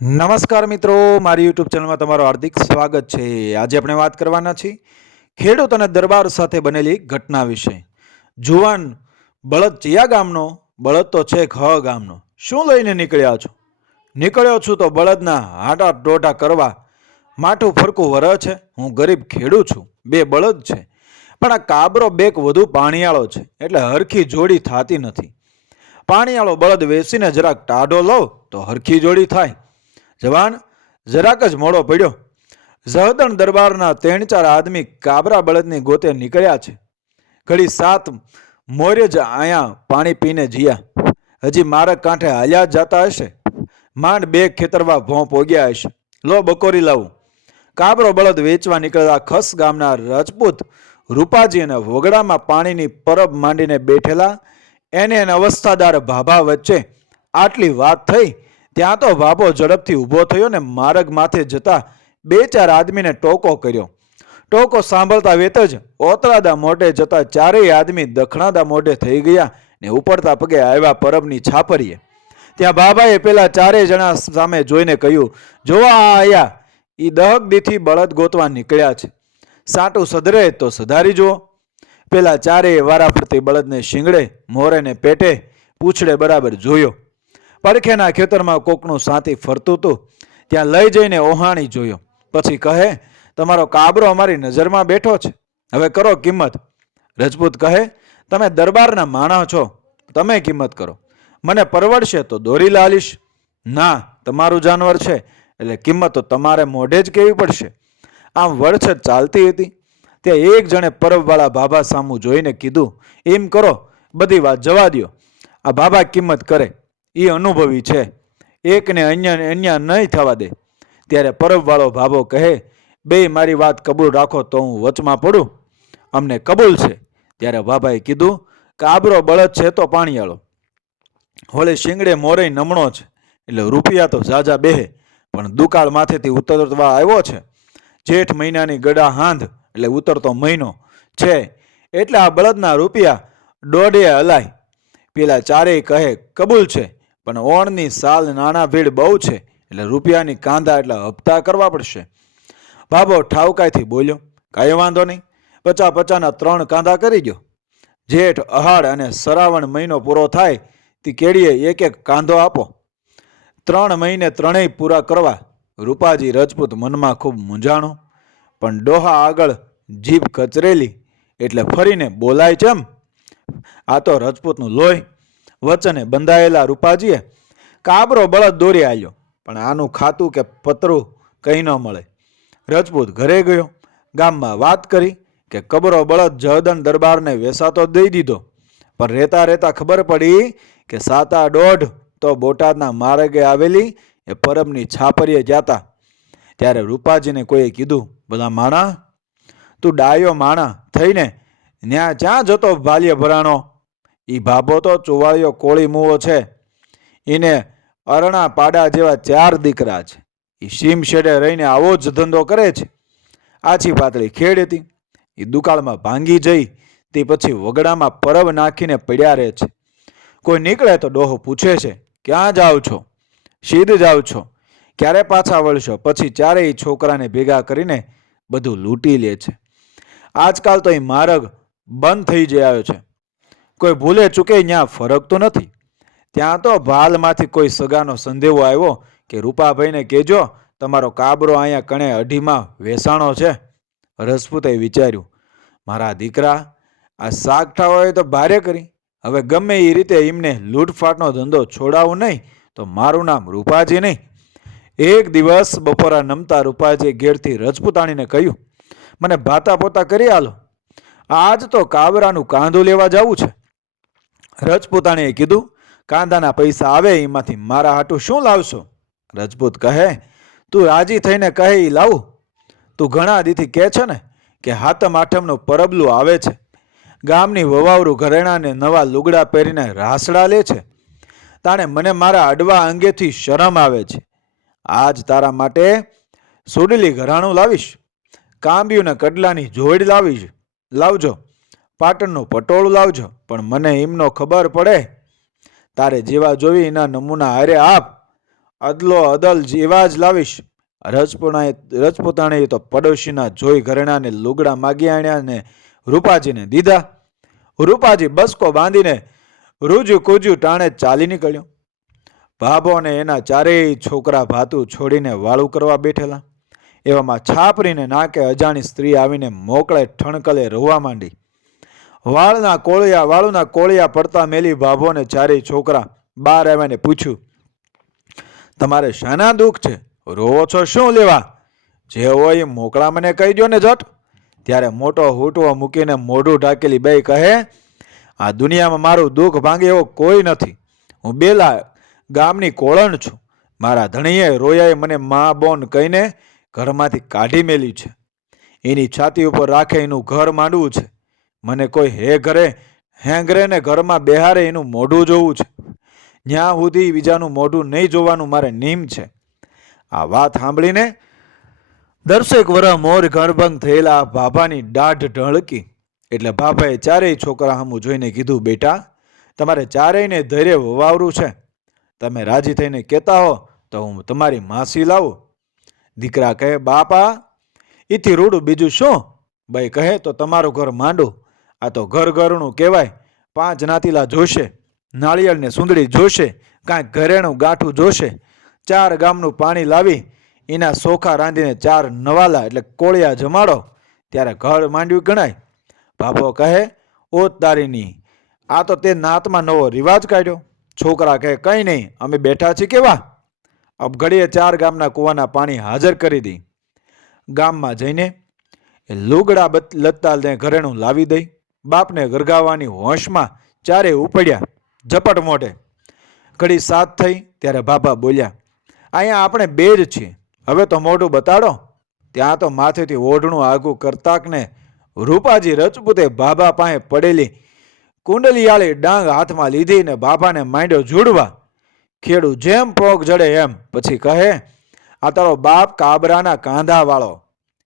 નમસ્કાર મિત્રો, મારી યુટ્યુબ ચેનલમાં તમારું હાર્દિક સ્વાગત છે। આજે આપણે વાત કરવાના છીએ ખેડૂત અને દરબાર સાથે બનેલી ઘટના વિશે। જુવાન બળદ ચિયા ગામનો, બળદ તો છે ખ ગામનો, શું લઈને નીકળ્યા છો? નીકળ્યો છું તો બળદના હાટા ટોટા કરવા, માઠું ફરકું વર છે। હું ગરીબ ખેડૂત છું, બે બળદ છે, પણ આ કાબરો બેક વધુ પાણીયાળો છે, એટલે હરખી જોડી થાતી નથી। પાણીયાળો બળદ વેચીને જરાક ટાઢો લઉં તો હરખી જોડી થાય। જવાન જરાક જ મોડો પડ્યો। જહદણ દરબારના 3-4 આદમી કાબરા બળદની ગોતે નીકળ્યા છે। ઘડી 7 મોરે જ આયા પાણી પીને જીયા, હજી મારક કાંઠે હાલ્યા જતા હશે। માંડ 2 ખેતરવા ભોં પોગ્યા હશે, લો બકોરી લાવું। કાબરો બળદ વેચવા નીકળેલા ખસ ગામના રાજપૂત રૂપાજી અને વગડામાં પાણીની પરબ માંડીને બેઠેલા એને અવસ્થાદાર ભાભા વચ્ચે આટલી વાત થઈ। ત્યાં તો ભાભો ઝડપથી ઊભો થયો ને માર્ગ માથે જતા 2-4 આદમીને ટોકો કર્યો। ટોકો સાંભળતા વેત જ ઓતરાદા મોઢે જતા ચારેય આદમી દખણાદા મોઢે થઈ ગયા ને ઉપડતા પગે આવ્યા પરબની છાપરીએ। ત્યાં બાબાએ પેલા 4 જણા સામે જોઈને કહ્યું, જોવા આયા, ઈ દહક દીથી બળદ ગોતવા નીકળ્યા છે, સાટું સધરે તો સધારી જુઓ। પેલા 4 વારા ફરતી બળદને શિંગડે, મોરે ને પેટે, પૂછડે બરાબર જોયો। પડખેના ખેતરમાં કોકનું સાથી ફરતું હતું, ત્યાં લઈ જઈને ઓહાણી જોયો। પછી કહે, તમારો કાબરો અમારી નજરમાં બેઠો છે, હવે કરો કિંમત। રજપૂત કહે, તમે દરબારના માણસ છો, તમે કિંમત કરો, મને પરવડશે તો દોરી લાલીશ, ના તમારું જાનવર છે એટલે કિંમત તો તમારે મોઢે જ કહેવી પડશે। આમ વરછત ચાલતી હતી। ત્યાં એક જણે પરબવાળા બાબા સામું જોઈને કીધું, એમ કરો, બધી વાત જવા દ્યો, આ બાબા કિંમત કરે, એ અનુભવી છે, એકને અન્ય નહીં થવા દે। ત્યારે પરબવાળો ભાભો કહે, બે મારી વાત કબૂલ રાખો તો હું વચમાં પડું, અમને કબૂલ છે। ત્યારે બાબાએ કીધું, કાબરો બળદ છે તો પાણીયાળો, હોળે શિંગડે મોરે નમણો છે, એટલે રૂપિયા તો ઝાઝા બેહે, પણ દુકાળ માથેથી ઉતરવા આવ્યો છે। જેઠ મહિનાની ગડા હાંધ એટલે ઉતરતો મહિનો છે, એટલે આ બળદના રૂપિયા 1.5 હલાય। પેલા 4 કહે, કબૂલ છે, પણ ઓણની સાલ નાના ભીડ બહુ છે, એટલે રૂપિયાની કાંધા એટલે હપ્તા કરવા પડશે। બાબો ઠાવકાઈથી બોલ્યો, કાંઈ વાંધો નહીં, 50-50ના 3 કાંધા કરી ગયો। જેઠ, અહાડ અને સરાવણ મહિનો પૂરો થાય તે કેડીએ 1-1 કાંધો આપો। 3 મહિને ત્રણેય પૂરા કરવા। રૂપાજી રજપૂત મનમાં ખૂબ મૂંઝાણો, પણ ડોહા આગળ જીભ કચરેલી એટલે ફરીને બોલાય ચેમ? આ તો રજપૂતનું લોહી। વચને બંધાયેલા રૂપાજીએ કાબરો બળદ દોરી આવ્યો, પણ આનું ખાતું કે પતરું કંઈ ન મળે। રજપૂત ઘરે ગયો, ગામમાં વાત કરી કે કબરો બળદ જહદણ દરબારને વેસાતો દઈ દીધો, પણ રહેતા રહેતા ખબર પડી કે 7-8 તો બોટાદના માર્ગે આવેલી એ પરબની છાપરીએ જાતા। ત્યારે રૂપાજીને કોઈએ કીધું, બધા માણા, તું ડાયો માણા થઈને ન્યા જ્યાં જતો બાલ્ય ભરાણો? ઈ ભાભો તો ચુવાળિયો કોળી મુવો છે, એને અરણા પાડા જેવા 4 દીકરા છે, એ સીમ શેડે રહીને આવો જ ધંધો કરે છે। આછી પાતળી ખેડ હતી, એ દુકાળમાં ભાંગી જઈ તે પછી વગડામાં પરબ નાખીને પડ્યા રહે છે। કોઈ નીકળે તો ડોહો પૂછે છે, ક્યાં જાઓ છો? સીધ જાઓ છો, ક્યારે પાછા વળશો? પછી 4 છોકરાને ભેગા કરીને બધું લૂંટી લે છે। આજકાલ તો એ માર્ગ બંધ થઈ જાય છે, કોઈ ભૂલે ચૂકે ત્યાં ફરકતું નથી। ત્યાં તો ભાલમાંથી કોઈ સગાનો સંદેવો આવ્યો કે રૂપાભાઈને કહેજો તમારો કાબરો અહીંયા કણે અઢીમાં વેસાણો છે। રજપૂતે વિચાર્યું, મારા દીકરા, આ સાગઠા હોય તો ભારે કરી, હવે ગમે એ રીતે એમને લૂંટફાટનો ધંધો છોડાવું નહીં તો મારું નામ રૂપાજી નહીં। એક દિવસ બપોરા નમતા રૂપાજીએ ઘેરથી રજપૂતાણીને કહ્યું, મને ભાતા પોતા કરી આલો, આજ તો કાબરાનું કાંધું લેવા જવું છે। રજપૂતાણીએ કીધું, કાંધાના પૈસા આવે એમાંથી મારા હાટું શું લાવશો? રજપૂત કહે, તું રાજી થઈને કહે એ લાવું। તું ઘણા દીથી કહે છે ને કે હાતમ આઠમનું પરબલું આવે છે, ગામની વવાવરું ઘરેણાને નવા લુગડા પહેરીને રાસડા લે છે, તાણે મને મારા અડવા અંગેથી શરમ આવે છે। આજ તારા માટે સુડલી ઘરાણું લાવીશ, કાંબિયું ને કડલાની જોડ લાવજો, પાટણનું પટોળું લાવજો, પણ મને એમનો ખબર પડે, તારે જેવા જોવી એના નમૂના હારે આપ, અદલો અદલ જેવા જ લાવીશ. રજપૂતાણીએ તો પડોશીના જોઈ ઘરેણાને લુગડા માગી આણ્યા ને રૂપાજીને દીધા. રૂપાજી બસકો બાંધીને રૂજુ કૂજુ ટાણે ચાલી નીકળ્યો. ભાભો અને એના ચારેય છોકરા ભાતું છોડીને વાળું કરવા બેઠેલા. એવામાં છાપરીને નાકે અજાણી સ્ત્રી આવીને મોકળે ઠણકલે રોવા માંડી. વાળુના કોળિયા પડતા મેલી ભાભોને ચારેય છોકરા બહાર આવ્યાને પૂછ્યું, તમારે શાના દુઃખ છે? રોવો છો શું લેવા? જે હોય એ મોકળા મને કહી દો ને જટ. ત્યારે મોટો હૂટવો મૂકીને મોઢું ઢાકેલી બે કહે, આ દુનિયામાં મારું દુઃખ ભાંગે એવો કોઈ નથી. હું બેલા ગામની કોળણ છું. મારા ધણીએ રોયાએ મને મા બોન કહીને ઘરમાંથી કાઢી મેલી છે. એની છાતી ઉપર રાખે એનું ઘર માંડવું છે. મને કોઈ હેંગરે ને ઘરમાં બેહારે એનું મોઢું જોવું છે. ન્યા સુધી બીજાનું મોઢું નહીં જોવાનું મારે નિયમ છે. આ વાત સાંભળીને દર્શક વરહ મોર ગણભંગ થયેલા ભાભાની દાઢ ઢળકી. એટલે ભાભાએ ચારેય છોકરા સામું જોઈને કીધું, બેટા તમારે ચારેયને ધૈર્ય વવાવરું છે. તમે રાજી થઈને કહેતા હો તો હું તમારી માસી લાવું. દીકરા કહે, બાપા એથી રૂડું બીજું શું? ભાઈ કહે, તો તમારું ઘર માંડું. આ તો ઘર ઘરનું કહેવાય. 5 નાતીલા જોશે, નાળિયેર ને સુંદડી જોશે, કાંઈક ઘરેણું ગાંઠું જોશે. 4 ગામનું પાણી લાવી એના સોખા રાંધીને 4 નવાલા એટલે કોળિયા જમાડો, ત્યારે ઘર માંડ્યું ગણાય. બાપો કહે, ઓ તારીની, આ તો તે નાતમાં નવો રિવાજ કાઢ્યો. છોકરા કહે, કંઈ નહીં, અમે બેઠા છીએ કેવા. અબ ઘડીએ 4 ગામના કૂવાના પાણી હાજર કરી દી. ગામમાં જઈને એ લુગડા લત્તાને ઘરેણું લાવી દઈ. બાપને ગરગાવાની હોશમાં ચારે ઉપડ્યા ઝપટ મોઢે. ઘડી 7 થઈ ત્યારે બાપા બોલ્યા, અહીંયા આપણે બે જ છીએ, હવે તો મોઢું બતાડો. ત્યાં તો માથેથી ઓઢણું આગું કરતાકને રૂપાજી રજપૂતે બાબા પાસે પડેલી કુંડલિયાળી ડાંગ હાથમાં લીધી ને બાબાને માંડ્યો જોડવા. ખેડૂ જેમ પોક જડે એમ. પછી કહે, આ તારો બાપ કાબરાના કાંધા વાળો.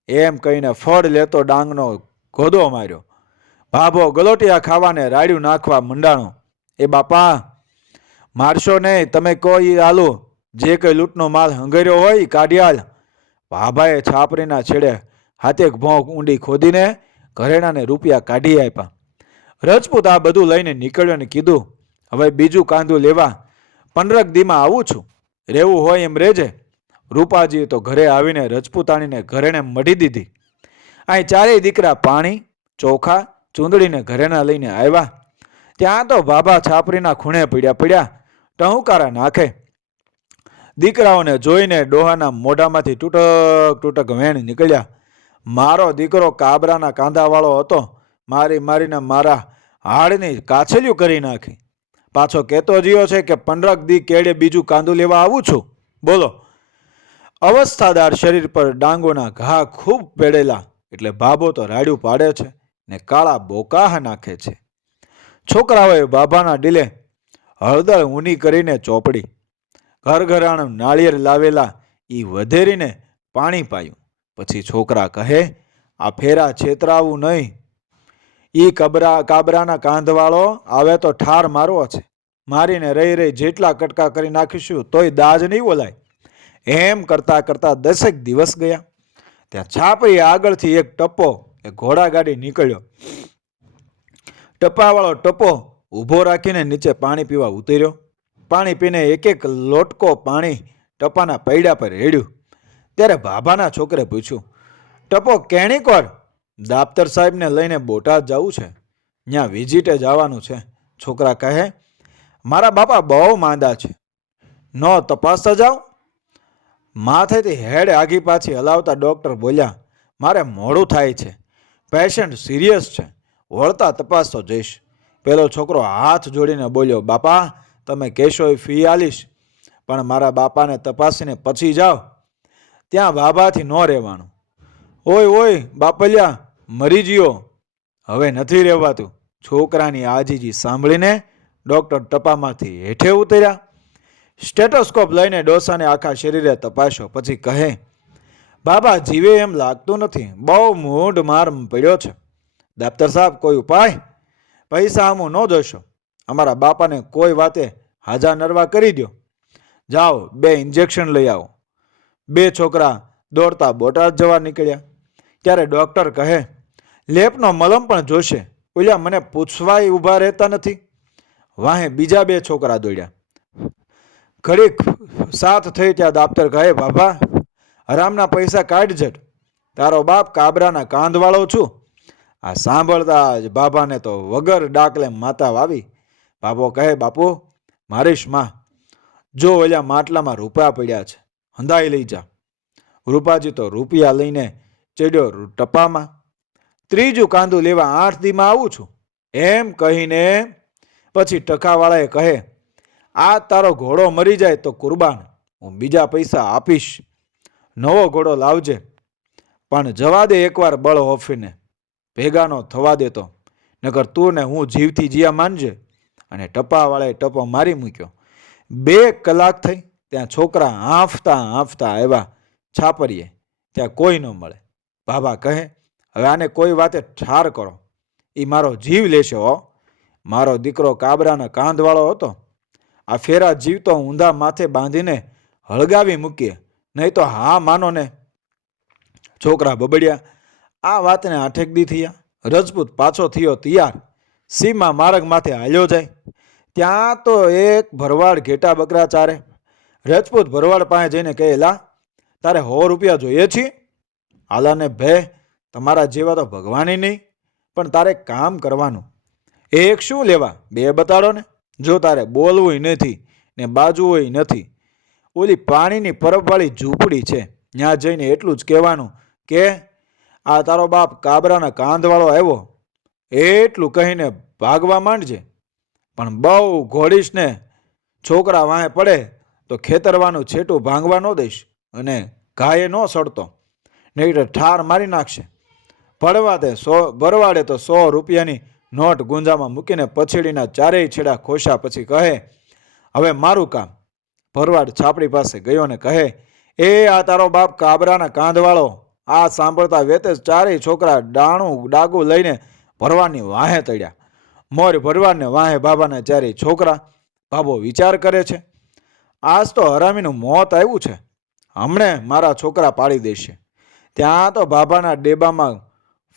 એમ કહીને ફળ લેતો ડાંગનો ગોદો માર્યો. ભાભો ગલોટિયા ખાવાને રાડ્યું નાખવા મંડાણો. એ બાપા મારશો નહીં, તમે કહો એ આલુ. જે કંઈ લૂંટનો માલ હંગર્યો હોય એ કાઢ્યાલ. ભાભાએ છાપરીના છેડે હાથેક ભોંક ઊંડી ખોદીને ઘરેણાને રૂપિયા કાઢી આપ્યા. રજપૂત આ બધું લઈને નીકળ્યો ને કીધું, હવે બીજું કાંદું લેવા 15 દીમાં આવું છું. રહેવું હોય એમ રહેજે. રૂપાજીએ તો ઘરે આવીને રજપૂતાણીને ઘરેણે મઢી દીધી. અહીં ચારેય દીકરા પાણી, ચોખા, ચૂંદડીને ઘરેણા લઈને આવ્યા. ત્યાં તો બાબા છાપરીના ખૂણે પડ્યા ટહુકારા નાખે. દીકરાઓને જોઈને ડોહાના મોઢામાંથી તૂટક વેણ નીકળ્યા. મારો દીકરો કાબરાના કાંધાવાળો હતો. મારીને મારા હાડની કાછેલ્યું કરી નાખી. પાછો કહેતો જીયો છે કે 15 દી કેડે બીજું કાંદું લેવા આવું છું. બોલો. અવસ્થાદાર શરીર પર ડાંગોના ઘા ખૂબ પેડેલા. એટલે બાબો તો રાડ્યું પાડે છે ને કાળા બોકાહ નાખે છે. છોકરાઓએ બાબાના ડીલે હળદર ઊની કરીને ચોપડી, ઘરઘરાણું નાળિયેર લાવેલા એ વધેરીને પાણી પાયું. પછી છોકરા કહે, આ ફેરા છેતરાવું નહીં. ઈ કાબરાના કાંધવાળો આવે તો ઠાર મારવો છે. મારીને રહી જેટલા કટકા કરી નાખીશું તોય દાજ નહીં બોલાય. એમ કરતા 10 દિવસ ગયા. ત્યાં છાપરી આગળથી એક ટપ્પો એ ઘોડાગાડી નીકળ્યો. ટપ્પાવાળો ટપ્પો ઊભો રાખીને નીચે પાણી પીવા ઉતર્યો. પાણી પીને એક લોટકો પાણી ટપ્પાના પૈડા પર રેડ્યું. ત્યારે ભાભાના છોકરે પૂછ્યું, ટપ્પો કેણી કોર? દાપ્તર સાહેબને લઈને બોટાદ જવું છે, ત્યાં વિઝિટે જવાનું છે. છોકરા કહે, મારા બાપા બહુ માંદા છે, ન તપાસતા જાઓ. માથેથી હેડ આગી પાછી હલાવતા ડૉક્ટર બોલ્યા, મારે મોડું થાય છે, પેશન્ટ સિરિયસ છે, વળતા તપાસતો જઈશ. પેલો છોકરો હાથ જોડીને બોલ્યો, બાપા તમે કહેશો એ ફી આલીશ, પણ મારા બાપાને તપાસીને પછી જાઓ. ત્યાં બાબાથી ન રહેવાનું. ઓય બાપલિયા મરી ગયો, હવે નથી રહેવાતું. છોકરાની આજીજી સાંભળીને ડૉક્ટર ટપામાંથી હેઠે ઉતર્યા. સ્ટેટોસ્કોપ લઈને ડોસાને આખા શરીરે તપાસ્યો. પછી કહે, બાબા જીવે એમ લાગતું નથી, બહુ મૂઢ માર પડ્યો છે. દાપ્તર સાહેબ કોઈ ઉપાય? પૈસા આમું ન જોશો, અમારા બાપાને કોઈ વાતે હાજા નરવા કરી દો. જાઓ 2 ઇન્જેક્શન લઈ આવો. 2 છોકરા દોડતા બોટાદ જવા નીકળ્યા. ત્યારે ડૉક્ટર કહે, લેપનો મલમ પણ જોશે. ઓલા મને પૂછવાય ઊભા રહેતા નથી. વાહે બીજા 2 છોકરા દોડ્યા. ઘડીક સાથ થઈ ત્યાં દાપ્તર કહે, બાબા હરામના પૈસા કાઢ જટ, તારો બાપ કાબરાના કાંધવાળો છું. આ સાંભળતા જ બાબાને તો વગર ડાકલે માતા વાવી. બાપો કહે, બાપુ મારીશ માં, જો ઓલા માટલામાં રૂપિયા પડ્યા છે, હંધાઈ લઈ જા. રૂપાજી તો રૂપિયા લઈને ચડ્યો ટપામાં. ત્રીજું કાંદું લેવા 8 દીમાં આવું છું એમ કહીને પછી ટકાવાળાએ કહે, આ તારો ઘોડો મરી જાય તો કુરબાન, હું બીજા પૈસા આપીશ, નવો ઘોડો લાવજે, પણ જવા દે એકવાર બળ હોફીને, ભેગાનો થવા દેતો, નકર તું ને હું જીવથી જીયા માનજે. અને ટપાવાળાએ ટપો મારી મૂક્યો. 2 કલાક થઈ ત્યાં છોકરા હાંફતા હાંફતા આવ્યા છાપરીએ. ત્યાં કોઈ ન મળે. બાબા કહે, હવે આને કોઈ વાતે ઠાર કરો, એ મારો જીવ લેશે હો. મારો દીકરો કાબરાના કાંધવાળો હતો, આ ફેરા જીવતો ઊંધા માથે બાંધીને હળગાવી મૂકીએ, નહીં તો હા માનો ને. છોકરા બબડ્યા. આ વાતને 8 દી થયા. રજપૂત પાછો થયો તૈયાર. સીમા માર્ગ માથે હાલ્યો જાય. ત્યાં તો એક ભરવાડ ઘેટા બકરા ચારે. રજપૂત ભરવાડ પાસે જઈને કહે, લા તારે 100 રૂપિયા જોઈએ છે? આલાને ભે, તમારા જેવા તો ભગવાનય નહીં, પણ તારે કામ કરવાનું. એક શું લેવા, 2 બતાડો ને. જો તારે બોલવું નથી ને બાજુય નથી, ઓલી પાણીની પરબવાળી ઝૂંપડી છે, ત્યાં જઈને એટલું જ કહેવાનું કે આ તારો બાપ કાબરાના કાંધવાળો આવ્યો, એટલું કહીને ભાગવા માંડજે. પણ બહુ ઘોડીશ ને છોકરા વાહે પડે તો ખેતરવાનું છેટું ભાંગવા ન દઈશ અને ઘાયે ન સડતો, નહીં તો ઠાર મારી નાખશે. ભરવાડે તો 100 રૂપિયાની નોટ ગુંજામાં મૂકીને પછીડીના 4 છેડા ખોશા. પછી કહે, હવે મારું કામ. ભરવાડ છાપડી પાસે ગયો ને કહે, એ આ તારો બાપ કાબરાના કાંધવાળો. આ સાંભળતા વેતે 4 છોકરા ડાગું લઈને ભરવાડની વાહે તળ્યા. મોર ભરવાડને વાહે બાબાના 4 છોકરા. બાબો વિચાર કરે છે, આજ તો હરામીનું મોત આવ્યું છે, હમણે મારા છોકરા પાડી દેશે. ત્યાં તો બાબાના ડેબામાં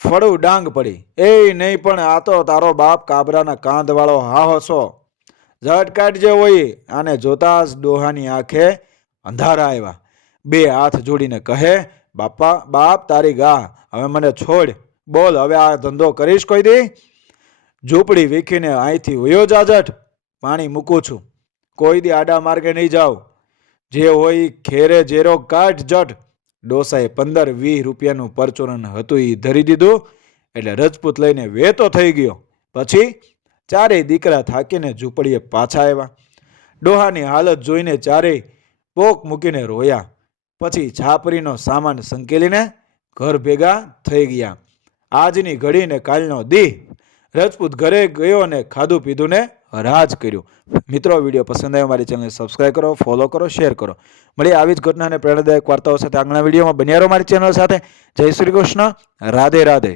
ફળું ડાંગ પડી. એ નહીં પણ આ તો તારો બાપ કાબરાના કાંધવાળો હાહસો. ઝટ કાઢજે હોય. આને જોતા જ ડોહાની આંખે અંધારા આવ્યા. 2 હાથ જોડીને કહે, બાપ તારી ગા, હવે મને છોડ. બોલ, હવે આ ધંધો કરીશ કોઈ દી? ઝૂંપડી વીખીને અહીંથી વયો જા જટ, પાણી મૂકું છું. કોઈ દી આડા માર્ગે નહીં જાવ. જે હોય ખેરે જેરો કાઢ જટ. ડોસાએ 15-20 રૂપિયાનું પરચુરણ હતું એ ધરી દીધું એટલે રજપૂત લઈને વેતો થઈ ગયો. પછી 4 દીકરા થાકીને ઝૂંપડીએ પાછા આવ્યા. ડોહાની હાલત જોઈને 4 પોક મૂકીને રોયા. પછી છાપરીનો સામાન સંકેલીને ઘર ભેગા થઈ ગયા. આજની ઘડીને કાલનો દી રજપૂત ઘરે ગયો અને ખાધું પીધું ને રાજ કર્યું. મિત્રો, વિડીયો પસંદ આવ્યો મારી ચેનલને સબસ્ક્રાઈબ કરો, ફોલો કરો, શેર કરો. મળીએ આવી જ ઘટના અને પ્રેરણાદાયક વાર્તાઓ સાથે આગળના વિડીયોમાં. બન્યા રહો મારી ચેનલ સાથે. જય શ્રી કૃષ્ણ. રાધે રાધે.